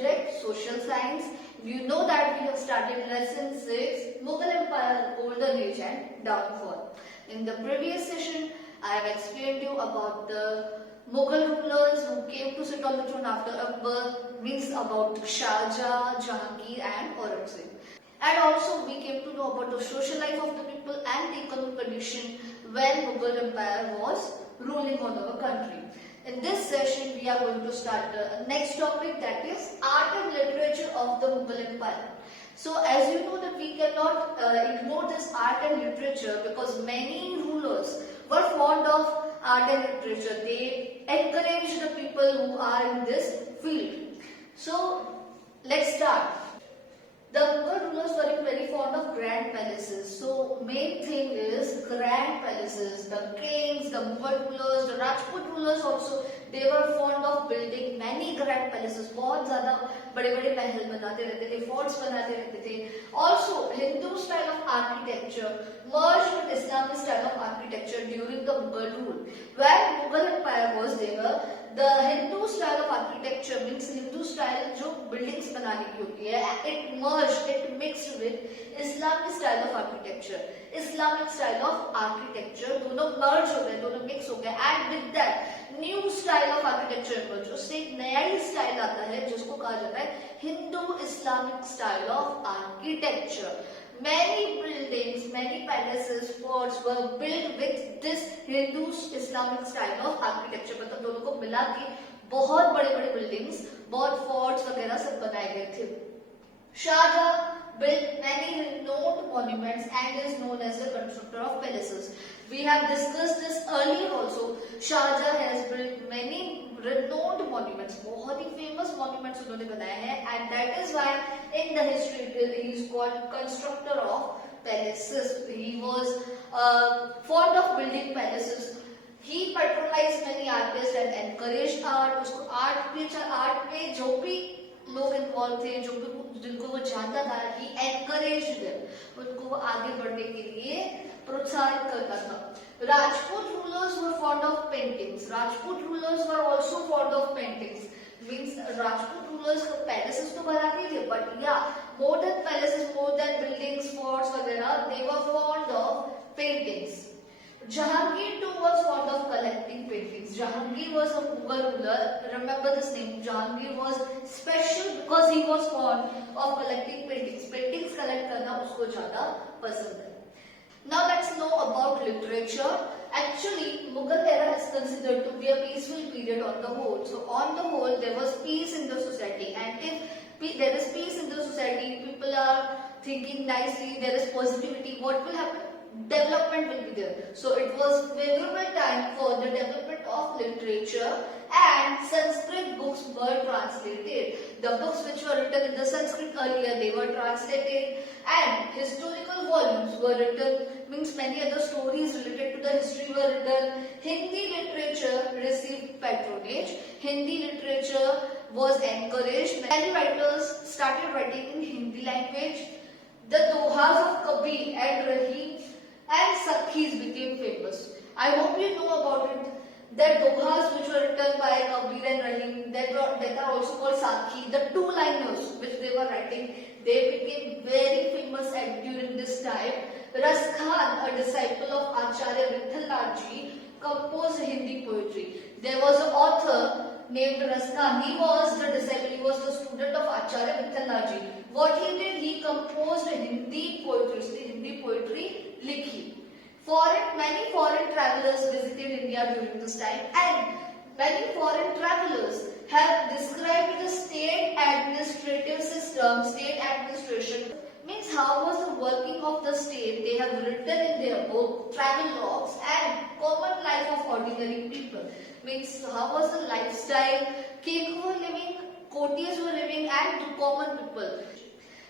subject, social science. You know that we have started lesson 6, Mughal Empire, Golden Age and Downfall. In the previous session, I have explained you about the Mughal rulers who came to sit on the throne after Akbar, means about Shah Jahan, Jahangir and Aurangzeb. And also we came to know about the social life of the people and the economic condition when Mughal Empire was ruling on our country. In this session, we are going to start the next topic, that is art and literature of the Mughal Empire. So as you know that we cannot ignore this art and literature because many rulers were fond of art and literature. They encouraged the people who are in this field. So let's start. The Mughal rulers were very fond of grand palaces. So main thing is grand palaces. The kings, the Mughal rulers, the Rajput rulers also, they were fond of building many grand palaces. बहुत ज़्यादा बड़े-बड़े महल बनाते रहते थे, forts बनाते रहते थे. Also, Hindu style of architecture merged with Islamic style of architecture during the Mughal rule. When Mughal Empire was there, the Hindu style of architecture means Hindu style जो buildings बनाने की होती है, it merged, it mixed with Islamic style of architecture. Islamic style of architecture दोनों merge हो गए, दोनों mix हो गए, and with that new style of architecture emerged. उससे एक नया ही style आता है जिसको कहा जाता है Hindu Islamic style of architecture. Many buildings, many palaces, forts were built with this Hindu Islamic style of architecture. मतलब दोनों को मिला के बहुत बड़े-बड़े buildings, बहुत forts वगैरह सब बनाए गए थे. Shah Jahan built many renowned monuments and is known as the constructor of palaces. We have discussed this earlier also. Shah Jahan has built many renowned monuments, बहुत ही famous monuments उन्होंने बनाए हैं, and that is why in the history he is called constructor of palaces. He was fond of building palaces. He patronized many artists and encouraged art. उसको art पे जो भी लोग involve थे, जो भी जिनको वो जानता था, he encouraged them, उनको वो आगे बढ़ने के लिए प्रोत्साहित करता था. Rajput rulers were fond of paintings. Rajput rulers were also fond of paintings. Means Rajput rulers palaces तो बनाते थे, but yeah, more than palaces, more than buildings, forts वगैरह, they were fond of paintings. Jahangir too was fond of collecting paintings. Jahangir was a Mughal ruler. Remember this name. Jahangir was special because he was fond of collecting paintings. Paintings collect करना उसको ज़्यादा पसंद है. Now let's know about literature. Actually, Mughal era is considered to be a peaceful period on the whole. So on the whole, there was peace in the society, and if there is peace in the society, people are thinking nicely, there is positivity, what will happen? Development will be there. So it was favorable time for the development of literature, and Sanskrit books were translated. The books which were written in the Sanskrit earlier, they were translated, and historical volumes were written, means many other stories related to the history were written. Hindi literature received patronage. Hindi literature was encouraged. Many writers started writing in Hindi language. The dohas of Kabir and Rahim and Sakhis became famous. I hope you know about it. That dohas which were written by Kabir and Rahim, that are also called Sakhi, the two-liners which they were writing, they became very famous during this time. Ras Khan, a disciple of Acharya Vithalji, composed Hindi poetry. There was an author named Ras Khan. He was the disciple, he was the student of Acharya Vithalji. What he did, he composed Hindi poetry. Hindi poetry likhi. Many foreign travelers visited India during this time, and many foreign travelers have described the state administrative system, state administration, means how was the working of the state. They have written in their book, travel logs, and common life of ordinary people. Means how was the lifestyle, king were living, courtiers were living, and the common people.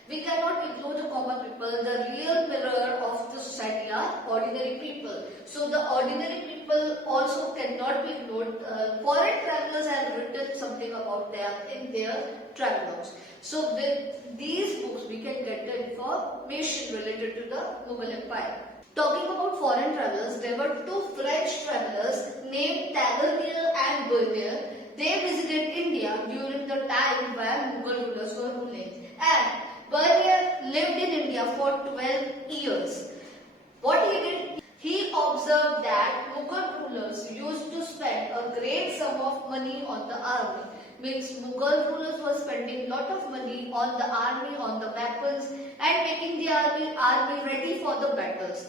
We cannot ignore the common people. The real mirror of the society are ordinary people. So the ordinary people also cannot be ignored. Foreign travelers have written something about them in their travelogues. So with these books we can get the information related to the Mughal Empire. Talking about foreign travelers, there were two French travelers named Tavernier and Bernier. They visited India during the time when Mughal India for 12 years. What he did, he observed that Mughal rulers used to spend a great sum of money on the army. Means Mughal rulers were spending lot of money on the army, on the weapons, and making the army ready for the battles.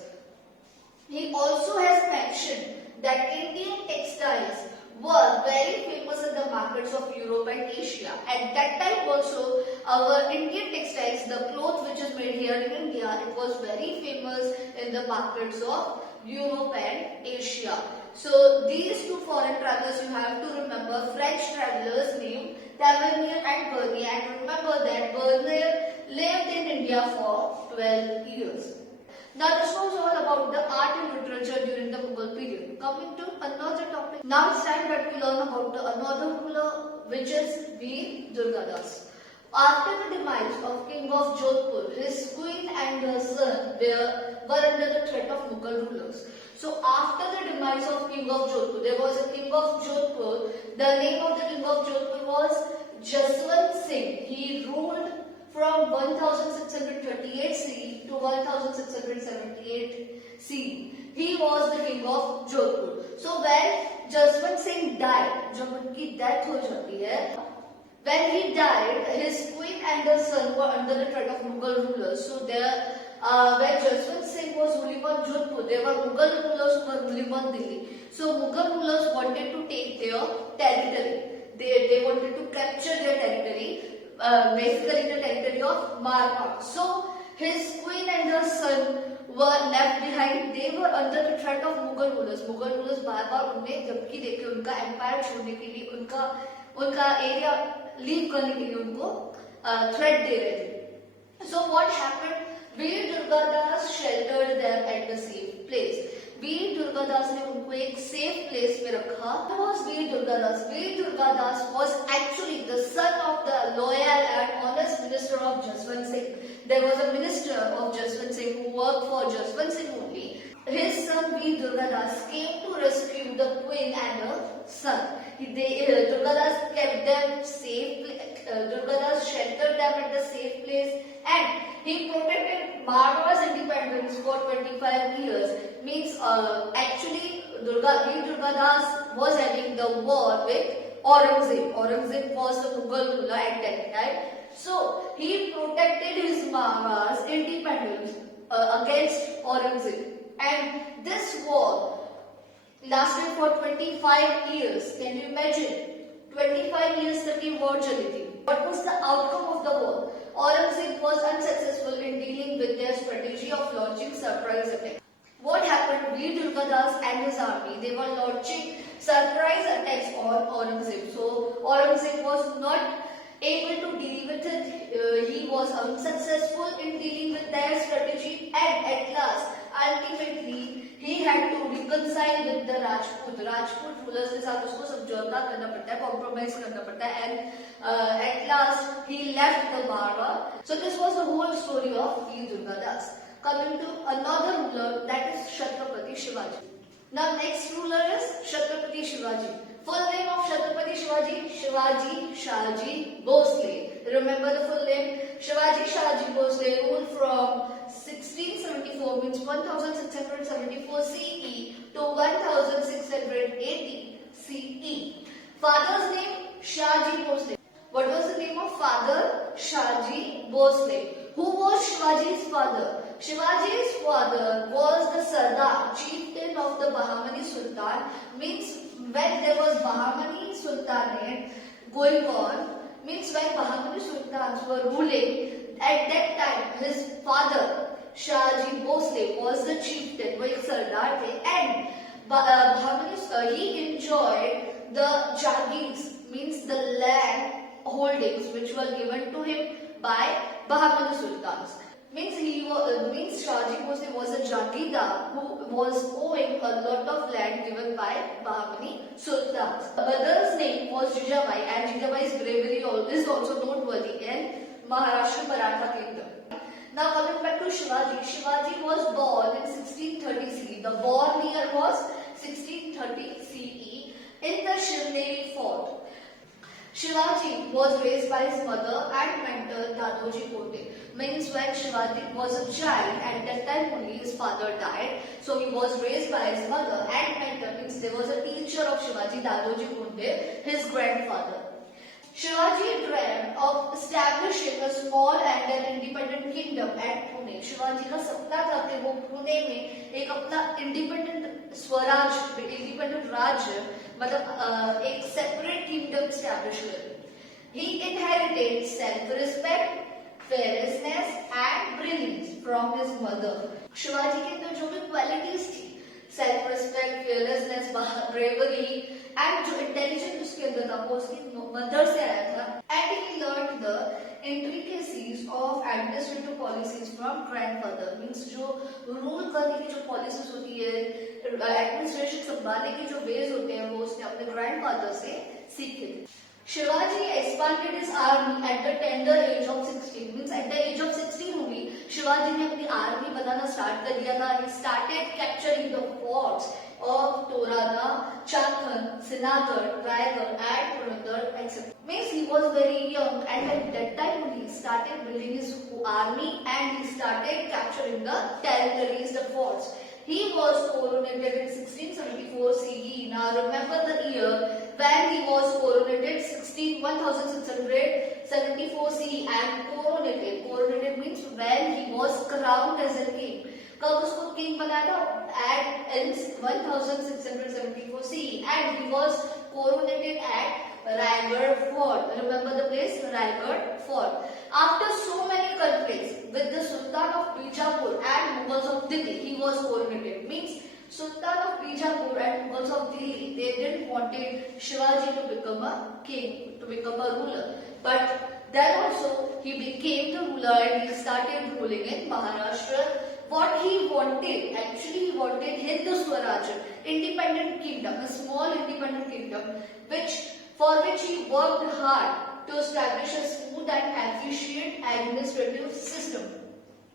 He also has mentioned that Indian textiles were very famous in the markets of Europe and Asia. At that time also, our Indian textiles, the cloth which is made here in India, it was very famous in the markets of Europe and Asia. So these two foreign travelers you have to remember, French travelers named Tavernier and Bernier, and remember that Bernier lived in India for 12 years. Now this was all about the art and literature during the Mughal period. Coming to another topic. Now it's time that we learn about another ruler, which is Veer Durgadas. After the demise of King of Jodhpur, his queen and her son were under the threat of Mughal rulers. So after the demise of King of Jodhpur, there was a King of Jodhpur. The name of the King of Jodhpur was Jaswant Singh. He ruled from 1638 CE to 1678 CE. He was the King of Jodhpur. So when Jaswant Singh died, जब उनकी death हो जाती है, when he died, his queen and her son were under the threat of Mughal rulers. So there, when Jaswant Singh was ruling on Jodhpur, there were Mughal rulers who were ruling on Delhi. So Mughal rulers wanted to take their territory. They wanted to capture their territory, basically the territory of Marwar. So his queen and her son were left behind. They were under the threat of Mughal rulers. Mughal rulers बार-बार उन्हें जबकि देखे उनका empire छोड़ने के लिए, उनका area leave करने के लिए उनको threat दे रहे थे. So what happened? Veer Durgadas sheltered them at the safe place. Veer Durgadas ने उनको एक safe place में रखा. Who was Veer Durgadas? Veer Durgadas was actually the son of the loyal and honest minister of Jaswant Singh. There was a minister of Jaswant Singh who worked for Jaswant Singh only. His son Veer Durgadas came to rescue the queen and her son. Durgadas kept them safe. Durgadas sheltered them at the safe place, and he protected Marwar's independence for 25 years. Means actually Veer Durgadas was having the war with Aurangzeb. Aurangzeb was the Mughal ruler at that time. So he protected his Marwar's independence against Aurangzeb. And this war lasted for 25 years. Can you imagine? 25 years तक ये war चली थी. What was the outcome of the war? Aurangzeb was unsuccessful in dealing with their strategy of launching surprise attacks. What happened? Veer Durgadas and his army, they were launching surprise attacks on Aurangzeb. So Aurangzeb was not able to deal with it. He was unsuccessful in dealing with their strategy, and at last, ultimately, he had to reconcile with the Rajput rulers के साथ उसको समझौता करना पड़ता है, compromise करना पड़ता है, and at last he left the Marwar. So this was the whole story of Veer Durgadas. Coming to another ruler, that is Chhatrapati Shivaji. Now next ruler is Chhatrapati Shivaji. Full name of Chhatrapati Shivaji, Shivaji Shahaji Bhosle. Remember the full name? Shivaji Shahaji Bhosle ruled from 1674, means 1674 CE to 1680 CE. Father's name Shahaji Bhosle. What was the name of father? Shahaji Bhosle. Who was Shivaji's father? Shivaji's father was the Sardar, chieftain of the Bahmani Sultan. Means when there was Bahmani Sultanate going on, means when Bahmani Sultans were ruling, at that time his father Shahaji Bhosle was the chieftain, वो एक सरदार थे, and he enjoyed the jagirs, means the land holdings which were given to him by Bahmani Sultans. Means Shahaji Bhosle was a jagidar who was owing a lot of land given by Bahmani Sultans. The mother's name was Jijabai, and Jijabai's bravery is also noteworthy in Maharashtra Maratha Kingdom. Now coming back to Shivaji. Shivaji was born in 1630 CE. The born year was 1630 CE in the Shivneri fort. Shivaji was raised by his mother and mentor Dadoji Kote. Means when Shivaji was a child, at that time only his father died. So he was raised by his mother and mentor. Means there was a teacher of Shivaji, Dadoji Kote, his grandfather. Shivaji dreamt of establishing a small and an independent kingdom at Pune. Shivaji का सपना था कि वो पुणे में एक अपना independent Swaraj, independent राज्य, मतलब एक सेपरेट किंगडम एस्टैब्लिश करे. He inherited self-respect, fearlessness and brilliance from his mother. Shivaji के अंदर जो भी क्वालिटीज थी, self respect, fearlessness, bravery and जो इंटेलिजेंस उसके अंदर था वो उसकी मदर से आया था. And he learned the intricacies of administrative policies from grandfather. Means जो रूल करने की जो पॉलिसीज होती है, एडमिनिस्ट्रेशन संभालने के जो वेज होते हैं, वो उसने अपने ग्रैंडफादर से सीखे थे. Shivaji expanded his army at the tender age of 16. Means at the age of 16 only, Shivaji ने अपनी आर्मी बनाना स्टार्ट कर दिया था. He started capturing the forts of Torana, Chakan, Sinagar, Raigad and Purandar, etc. Means he was very young, and at that time only he started building his army and he started capturing the territories, the forts. He was coronated in 1674 CE. Now remember the year when he was coronated, 1674 CE, and coronated. Coronated means when he was crowned as a king. कब उसको king बनाया था? In 1674 CE, and he was coronated at Raigad Fort. Remember the place, Raigad Fort. After so many conflicts with the Sultan of Bijapur and Mughals of Delhi, he was coronated. Means Sultan of Bijapur and Mughals of Delhi, they didn't wanted Shivaji to become a king, to become a ruler. But then also he became the ruler and he started ruling in Maharashtra. What he wanted, actually he wanted Hindu Swaraj, independent kingdom, a small independent kingdom, for which he worked hard to establish a smooth and efficient administrative system.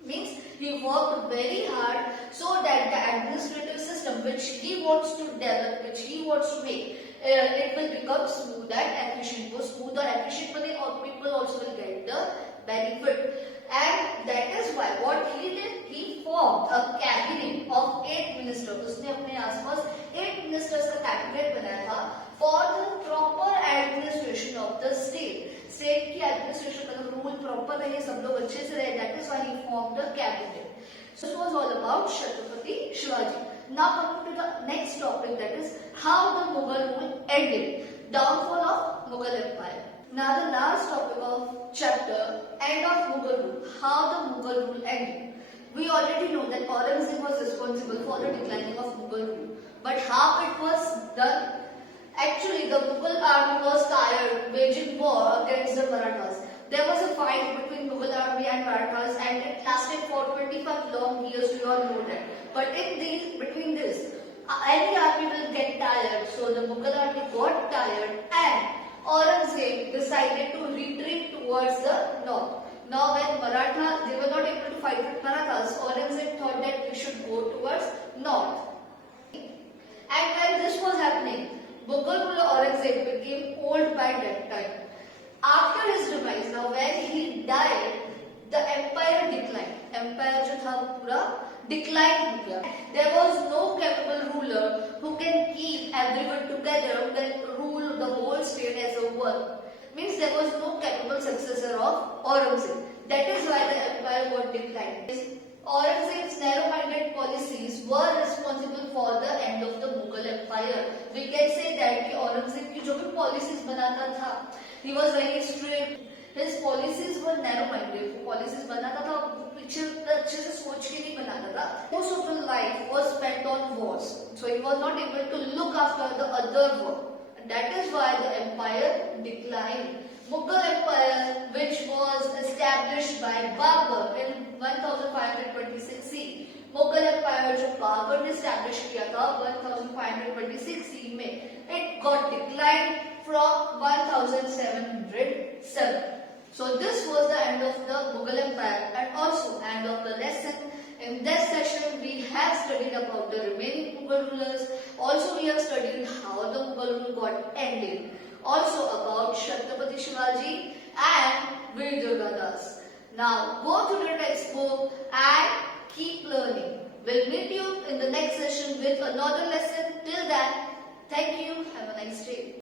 Means he worked very hard so that the administrative system which he wants to develop, which he wants to make, it will become smooth and efficient. वो smooth और efficient बने और people also will get the benefit. And that is why what he did, he formed a cabinet of 8 ministers. उसने अपने आसपास 8 ministers का cabinet बनाया था for the proper administration of the state. State की administration मतलब rule proper रहे, सब लोग अच्छे से रहे. That is why he formed a cabinet. So this was all about Chhatrapati Shivaji. Now coming to the next topic, that is how the Mughal rule ended. Downfall of Mughal Empire. Now the last topic of chapter, end of Mughal rule. How the Mughal rule ended. We already know that Aurangzeb was responsible for the declining of Mughal rule. But how it was done? Actually, the Mughal army was tired waging war against the Marathas. There was a fight between Mughal army and Marathas and it lasted for 25 long years, we all know that. But between this, any army will get tired. So the Mughal army got tired and Aurangzeb decided to retreat towards the north. Now when they were not able to fight with Marathas, Aurangzeb thought that we should go towards north. And when this was happening, Mughal ruler Aurangzeb became old by that time. After his demise, now when he died, the empire declined. Empire जो था वो पूरा decline हो गया. There was no capable ruler who can keep everyone together, who can rule the whole state as a one. Means there was no capable successor of Aurangzeb. That is why the empire got declined. Aurangzeb's narrow-minded policies were responsible for the end of the Mughal Empire. We can say that Aurangzeb की जो भी policies बनाता था, he was very strict. His policies were narrow-minded. वो policies बनाता था, पीछे अच्छे से सोच के नहीं बनाता था. Most of his life was spent on wars, so he was not able to look after the other war. That is why the empire declined. Mughal Empire, which was established by Babur in 1526 CE. Mughal Empire जो बाबर ने establish किया था 1526 CE में, it got declined from 1707. So this was the end of the Mughal Empire and also end of the lesson. In this session we have studied about the remaining Mughal rulers. Also we have studied how the Mughal rule got ended. Also about Chhatrapati Now go to the textbook and keep learning. We'll meet you in the next session with another lesson. Till then, thank you. Have a nice day.